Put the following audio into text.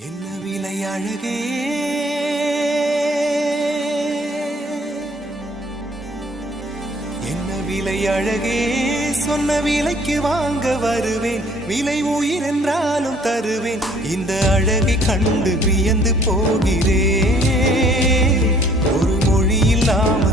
என்ன விலை அழகே, என்ன விலை அழகே, சொன்ன விலைக்கு வாங்க வருவேன். விலை உயிர் என்றாலும் தருவேன். இந்த அழகை கண்டு வியந்து போகிறேன். ஒரு மொழி இல்லாமல்